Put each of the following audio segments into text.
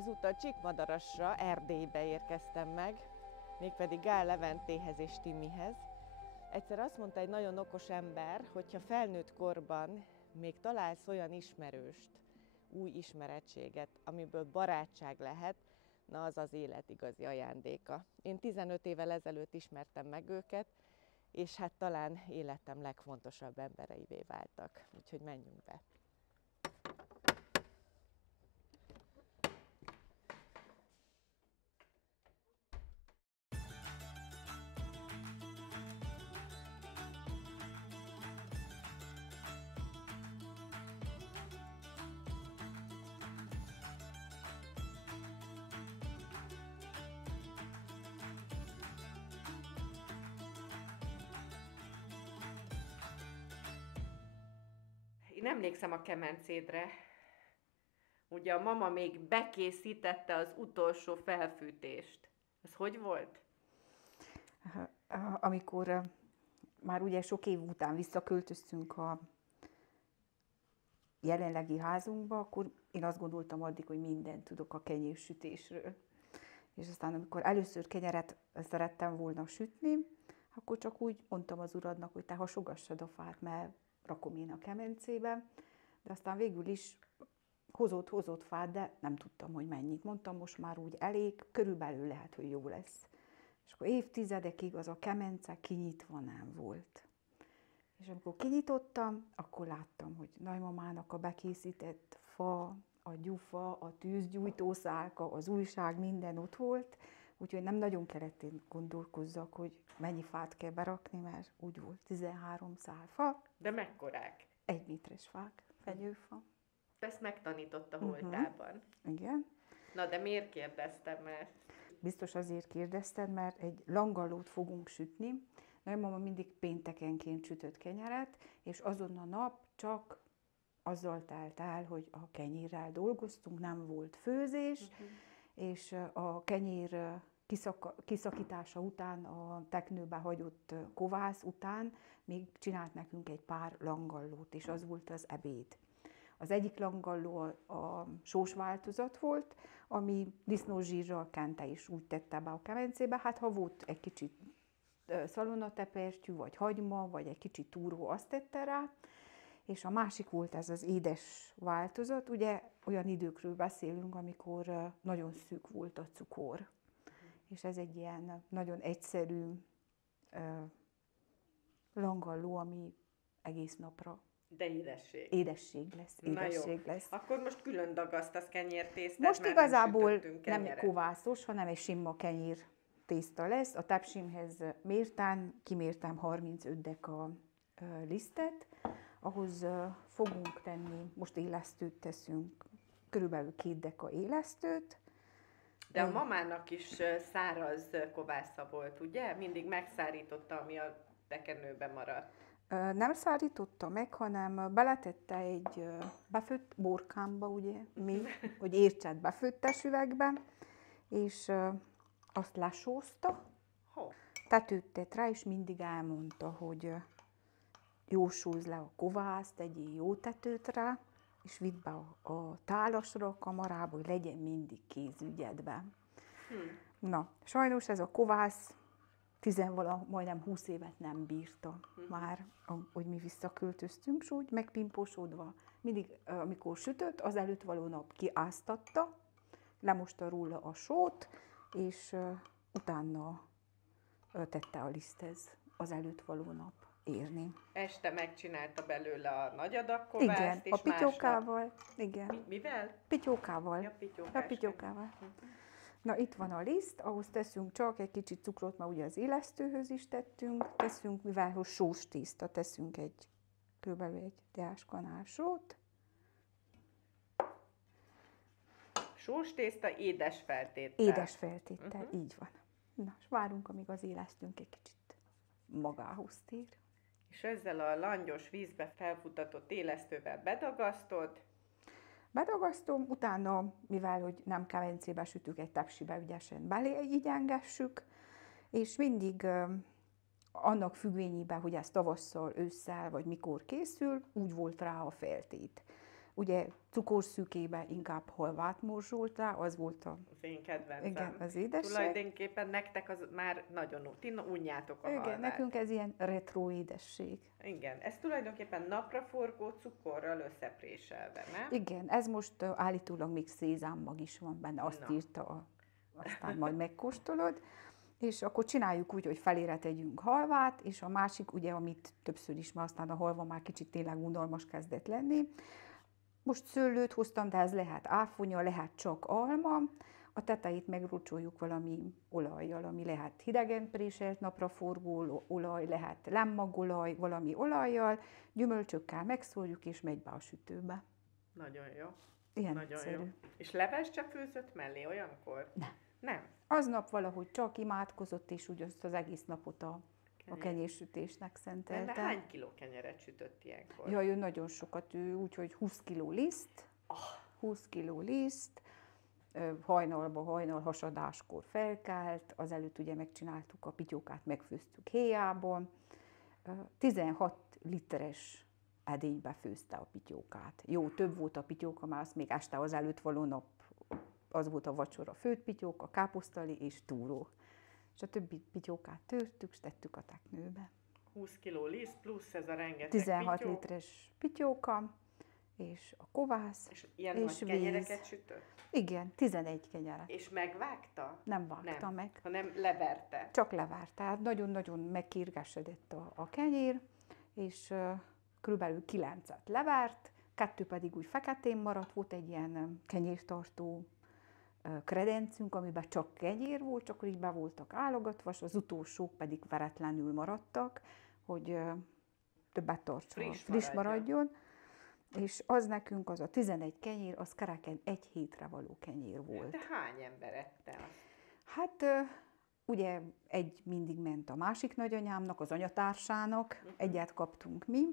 Ezúttal Csíkmadarasra, Erdélybe érkeztem meg, mégpedig Gál Leventéhez és Timihez. Egyszer azt mondta egy nagyon okos ember, hogyha felnőtt korban még találsz olyan ismerőst, új ismerettséget, amiből barátság lehet, na az az élet igazi ajándéka. Én 15 évvel ezelőtt ismertem meg őket, és hát talán életem legfontosabb embereivé váltak. Úgyhogy menjünk be. Én emlékszem a kemencédre. Ugye a mama még bekészítette az utolsó felfűtést. Ez hogy volt? Amikor már ugye sok év után visszaköltöztünk a jelenlegi házunkba, akkor én azt gondoltam addig, hogy mindent tudok a kenyérsütésről. És aztán amikor először kenyeret szerettem volna sütni, akkor csak úgy mondtam az uradnak, hogy te hasogassad a fát, mert rakom én a kemencébe. De aztán végül is hozott fát, de nem tudtam, hogy mennyit. Mondtam, most már úgy elég, körülbelül lehet, hogy jó lesz. És akkor évtizedekig az a kemence kinyitva nem volt. És amikor kinyitottam, akkor láttam, hogy nagymamának a bekészített fa, a gyufa, a tűzgyújtószálka, az újság, minden ott volt. Úgyhogy nem nagyon kellett én gondolkozzak, hogy mennyi fát kell berakni, mert úgy volt 13 szál fa. De mekkorák? 1 méteres fák, fenyőfa. Ezt megtanította Holtában. Igen. Na, de miért kérdeztem ezt? Biztos azért kérdezted, mert egy langallót fogunk sütni. Nagymama mindig péntekenként sütött kenyeret, és azon a nap csak azzal telt el, hogy a kenyérrel dolgoztunk, nem volt főzés, és a kenyér kiszakítása után, a teknőbe hagyott kovász után még csinált nekünk egy pár langallót, és az volt az ebéd. Az egyik langalló a sós változat volt, ami disznózsírral kente is úgy tette be a kemencébe, hát ha volt egy kicsit szalonatepertyű, vagy hagyma, vagy egy kicsit túró, azt tette rá, és a másik volt ez az édes változat. Ugye olyan időkről beszélünk, amikor nagyon szűk volt a cukor, és ez egy ilyen nagyon egyszerű langalló, ami egész napra De édesség. édesség lesz. Édesség lesz. Akkor most külön dagasztasz kenyértésztát, Most mert igazából nem nem kovászos, hanem egy sima kenyér tészta lesz. A tepsimhez mértán, kimértem 35 deka lisztet, ahhoz fogunk tenni, most élesztőt teszünk, körülbelül 2 deka élesztőt. De a mamának is száraz kovásza volt, ugye? Mindig megszárította, ami a tekenőben maradt. Nem szárította meg, hanem beletette egy befőtt borkámba, ugye, hogy értsed, befőttes üvegbe, és azt lesózta, tetőt tett rá, és mindig elmondta, hogy jósózz le a kovászt, tegyél jó tetőt rá, és vidd be a tálasra, a kamarába, hogy legyen mindig kézügyedben. Na, sajnos ez a kovász majdnem 20 évet nem bírta már, hogy mi visszaköltöztünk, és úgy megpimposodva. Mindig, amikor sütött, az előtt való nap kiáztatta, lemosta róla a sót, és utána tette a liszthez az előtt való nap érni. Este megcsinálta belőle a nagy adag kovászt, Igen, és a pityókával. Igen. Mivel? Pityókával. Ja, pityókás. A pityókával. Na, itt van a liszt, ahhoz teszünk csak egy kicsit cukrot, mert ugye az élesztőhöz is tettünk, teszünk, mivel hogy sós tészta, teszünk körülbelül egy teáskanál sót. Sós tészta, édes feltéttel. Édes feltéttel, így van. Na, és várunk, amíg az élesztőnk egy kicsit magához tér. És ezzel a langyos vízbe felfutatott élesztővel bedagasztod. Bedagasztom, utána, mivel hogy nem kemencébe sütünk, egy tepsibe ügyesen beléigyengessük, és mindig annak függvényében, hogy ez tavasszal, ősszel, vagy mikor készül, úgy volt rá a feltét. ugye cukorszűkébe inkább halvát morzsolt rá, az volt Az én kedvencem. igen, az édesség. Tulajdonképpen nektek az már nagyon ti unjátok a Igen, halvát. nekünk ez ilyen retro édesség. Igen, ez tulajdonképpen napraforgó cukorral összepréselve, nem? Igen, ez most állítólag még szézámmag is van benne, azt Na. írta, aztán majd megkóstolod. És akkor csináljuk úgy, hogy felére tegyünk halvát, és a másik, ugye, amit többször is, mert aztán a halva már kicsit tényleg unalmas kezdett lenni. Most szőlőt hoztam, de ez lehet áfonya, lehet csak alma. A tetejét megrocsoljuk valami olajjal, ami lehet hidegen préselt napraforgó olaj, lehet lemmagolaj, valami olajjal, gyümölcsökkel megszórjuk, és megy be a sütőbe. Nagyon jó. Ilyen Nagyon egyszerű. jó. És leves se főzött mellé olyankor? Nem. Nem? Aznap valahogy csak imádkozott, és úgy azt az egész napot a Kenyér. kenyérsütésnek De szentelte. hány kiló kenyeret sütött ilyenkor? Jaj, ő nagyon sokat, ő úgyhogy 20 kiló liszt, 20 kiló liszt, hajnal hasadáskor felkelt, azelőtt ugye megcsináltuk a pityókát, megfőztük héjában, 16 literes edénybe főzte a pityókát. Jó, több volt a pityóka, már azt még este az előtt való nap, az volt a vacsora, főtt pityóka, káposztali és túró. És a többi pityókát törtük, és tettük a teknőbe. 20 kiló liszt plusz ez a rengeteg 16 pityó. literes pityóka, és a kovász, És ilyen és nagy kenyereket sütött? igen, 11 kenyeret. És megvágta? Nem vágta Nem. meg, Hanem leverte. csak levárt. Tehát nagyon-nagyon megkirgesedett a kenyér, és körülbelül 9-et levárt, 2 pedig úgy feketén maradt, volt egy ilyen kenyértartó kredencünk, amiben csak kenyér volt, csak így be voltak állogatva, és az utolsók pedig veretlenül maradtak, hogy többet tartson, friss maradjon. És az nekünk, az a 11 kenyér, az kereken 1 hétre való kenyér volt. De hány ember ette azt? Hát ugye egy mindig ment a másik nagyanyámnak, az anyatársának, egyet kaptunk mi,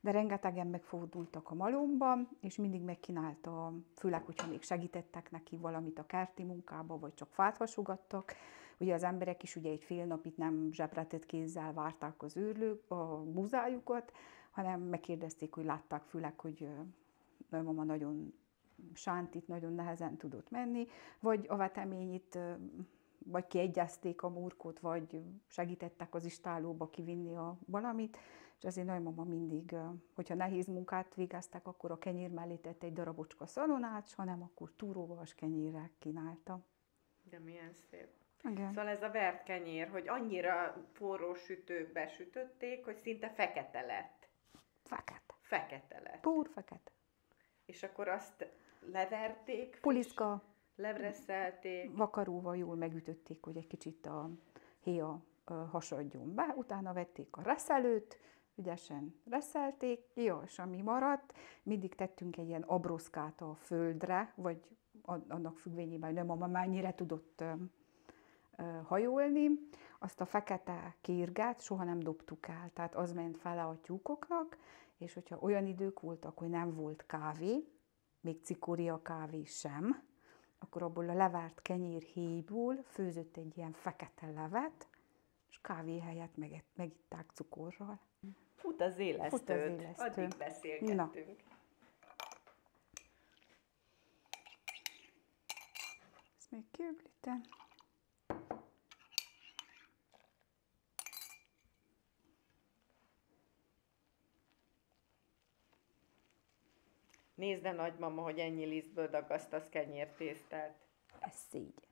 de rengetegen megfordultak a malomba, és mindig megkínálta, főleg, hogyha még segítettek neki valamit a kerti munkába, vagy csak fát hasogattak. Ugye az emberek is ugye egy fél napig nem zsebretett kézzel várták az őrlők, a búzájukat, hanem megkérdezték, hogy látták főleg, hogy nagymama nagyon sántit, nagyon nehezen tudott menni, vagy a veteményit, vagy kiegyezték a murkot, vagy segítettek az istálóba kivinni a valamit, és ezért nagymama mindig, hogyha nehéz munkát végeztek, akkor a kenyér mellé tett egy darabocska szalonát, ha nem, akkor túróvas kenyérrel kínálta. De milyen szép. Igen. Szóval ez a vert kenyér, hogy annyira forró sütőbe sütötték, hogy szinte fekete lett. Fekete. Fekete lett. Púr fekete. És akkor azt leverték, Puliszka, lebresszelték. vakaróval jól megütötték, hogy egy kicsit a héja hasadjon be, utána vették a reszelőt, ügyesen reszelték, jó, és ami maradt, mindig tettünk egy ilyen abroszkát a földre, vagy annak függvényében, hogy nagymama mennyire tudott hajolni, azt a fekete kérget soha nem dobtuk el, tehát az ment fele a tyúkoknak, és hogyha olyan idők voltak, hogy nem volt kávé, még cikória kávé sem, akkor abból a levárt kenyérhéjból főzött egy ilyen fekete levet, és kávé helyett megitták cukorral. Fut az élesztőt. Fut az élesztő. Addig beszélgettünk. Na. Ezt még kiöblítem. Nézd, de nagymama, hogy ennyi lisztből dagasztasz kenyértésztát. Ez szégyen.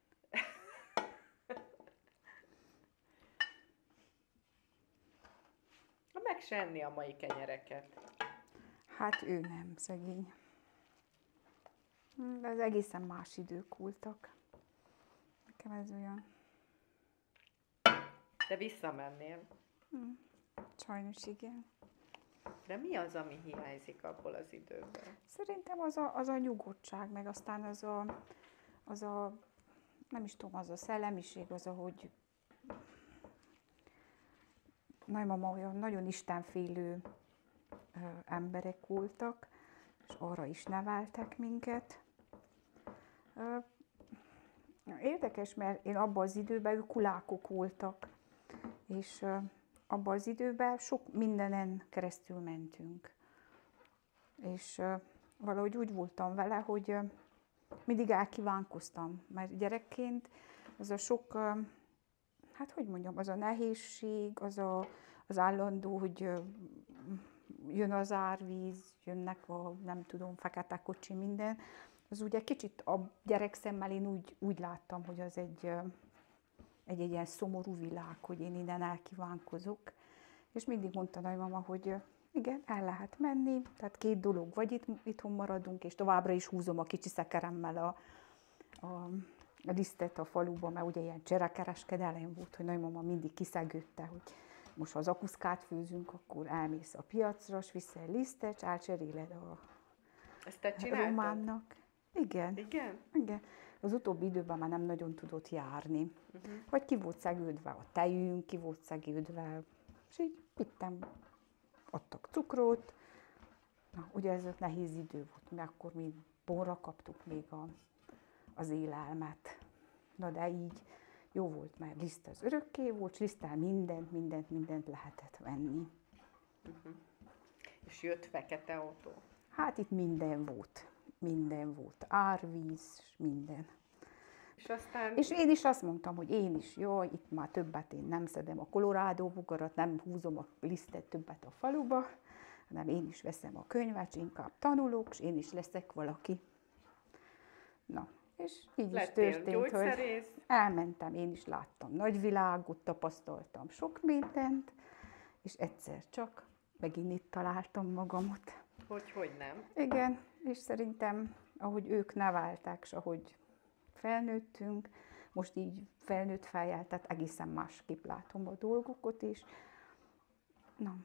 Meg se enni a mai kenyereket. Hát ő nem, szegény. De ez egészen más idők voltak. Nekem ez olyan... De visszamennél. Sajnos igen. De mi az, ami hiányzik abból az időből? Szerintem az a nyugodtság, meg aztán az a nem is tudom, az a szellemiség, az, ahogy nagymama olyan nagyon istenfélő emberek voltak, és arra is neveltek minket. Érdekes, mert én abban az időben ők kulákok voltak, és abban az időben sok mindenen keresztül mentünk. És valahogy úgy voltam vele, hogy mindig elkívánkoztam, mert gyerekként az a sok, hát hogy mondjam, az a nehézség, az állandó, hogy jön az árvíz, jönnek a, nem tudom, fekete kocsi, minden, az ugye kicsit a gyerekszemmel én úgy láttam, hogy az egy ilyen szomorú világ, hogy én innen elkívánkozok. És mindig mondta nagymama, hogy igen, el lehet menni, tehát két dolog, vagy itthon maradunk, és továbbra is húzom a kicsi szekeremmel a lisztet a faluba, mert ugye ilyen cserekereskedelem volt, hogy nagymama mindig kiszegődte, hogy most ha az akuszkát főzünk, akkor elmész a piacra, és vissza egy lisztet, és elcseréled Ezt te a csináltad? románnak. Igen. Igen? Igen. Az utóbbi időben már nem nagyon tudott járni. Vagy ki volt szegődve a tejünk, ki volt szegődve, és így vittem, adtak cukrot. Na, ugye ez nehéz idő volt, mert akkor mi borra kaptuk még az élelmet. Na, de így jó volt, mert liszt az örökké volt, és liszttel mindent lehetett venni. És jött fekete autó. Hát itt minden volt, árvíz, minden. És aztán... És én is azt mondtam, hogy én is, jó, itt már többet én nem szedem a Colorado bogarat, nem húzom a lisztet többet a faluba, hanem én is veszem a könyvet, inkább tanulok, és én is leszek valaki. Na, és így lettél is történt, gyógyszerész. hogy elmentem, én is láttam nagyvilágot, tapasztaltam sok mindent, és egyszer csak megint itt találtam magamat. Hogy nem? Igen, és szerintem, ahogy ők neveltek, és ahogy felnőttünk, most így felnőtt fejjel, tehát egészen másképp látom a dolgokat is. Na.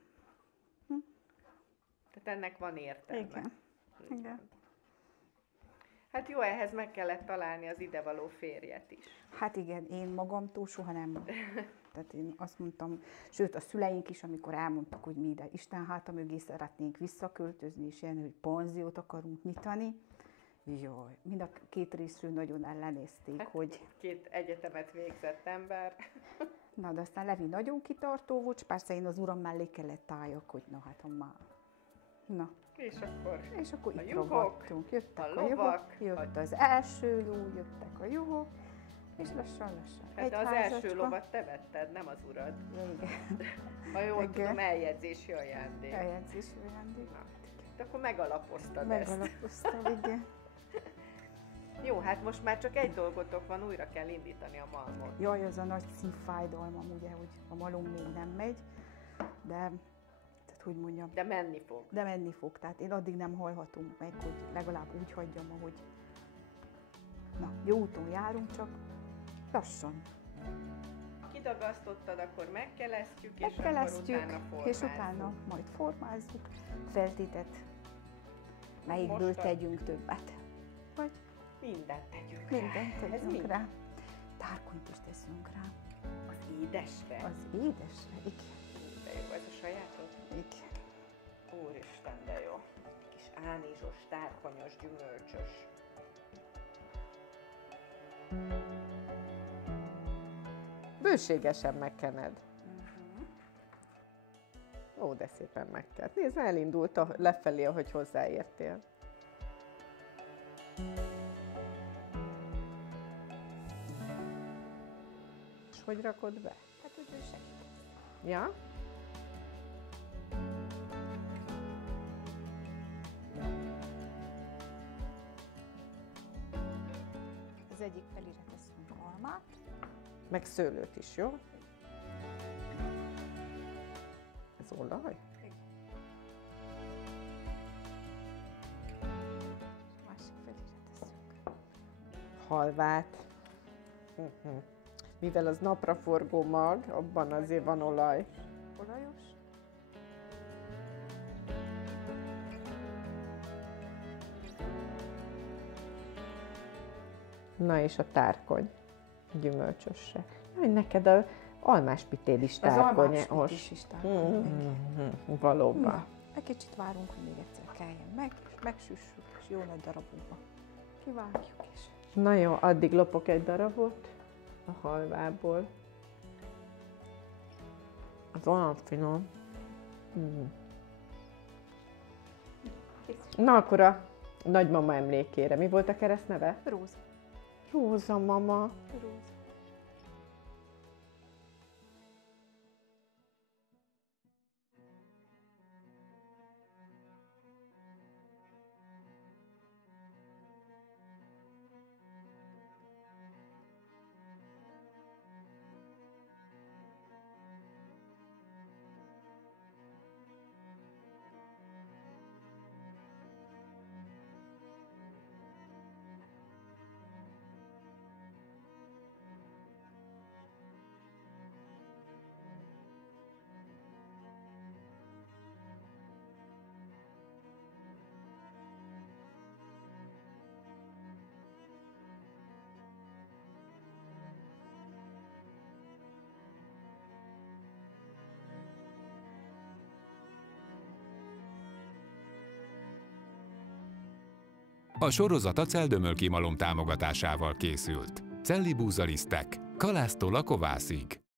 Tehát ennek van értelme. Igen. Igen. Hát jó, ehhez meg kellett találni az idevaló férjet is. Hát igen, én magamtól soha nem. Tehát én azt mondtam, sőt a szüleink is, amikor elmondtuk, hogy mi ide Isten háta mögé szeretnénk visszaköltözni, és ilyen, hogy panziót akarunk nyitani. Jaj, mind a két részről nagyon ellenézték, Hát, hogy... Két egyetemet végzett ember. Na, de aztán Levi nagyon kitartó volt, és persze én az uram mellé kellett álljak, hogy na hát, ha már... Na. És akkor itt juhok, ragadtunk, jöttek a a juhok, lovak, jött az első ló, jöttek a juhok, és lassan. Hát az első lovat te vetted, nem az urad. Ja, igen. Ha jól Igen. tudom, eljegyzési ajándék. Eljegyzési ajándék. Na, de akkor megalapoztad ezt. Megalapoztam, igen. Jó, hát most már csak egy dolgotok van, újra kell indítani a malmot. Jaj, az a nagy szívfájdalmam, ugye, hogy a malom még nem megy, de, tehát hogy mondjam, De menni fog. de menni fog. Tehát én addig nem hallhatunk meg, hogy legalább úgy hagyjam, ahogy... Na, jó úton járunk, csak lassan. Kidagasztottad, akkor megkelesztjük, és Megkelesztjük, akkor utána formázzuk. és utána majd formázzuk. Feltétet, melyikből Most a- tegyünk többet. Vagy Mindent tegyünk mindent rá. Ez tegyünk mi? rá. Tárkonyt is teszünk rá. Az édesre. Az édesre, igen. De jó, ez a sajátod? Igen. Úristen, de jó. Kis ánizsos, tárkonyos, gyümölcsös. Bőségesen megkened. Ó, de szépen megkent. Nézd, elindult lefelé, ahogy hozzáértél. És hogy rakod be? Hát, hogy ő segít. Ja? Az egyik felére teszünk almát. Meg szőlőt is, jó? Ez olaj? Másik felére teszünk. Halvát. Mivel az napraforgó mag, abban azért van olaj. Olajos. Na és a tárkony. Gyümölcsösre. Jaj, neked a almáspitél is Az tárkonyos. almáspités is tárkony. Valóban. Na, egy kicsit várunk, hogy még egyszer keljen meg, és megsüssük, és jó nagy darabokba kivágjuk, és Na jó, addig lopok egy darabot a halvából. Az olyan finom. Na akkor a nagymama emlékére. Mi volt a keresztneve? Róza. Róza mama. Róza. A sorozat a Celldömölki Malom támogatásával készült. Celli búzalisztek, kalásztól a kovászig.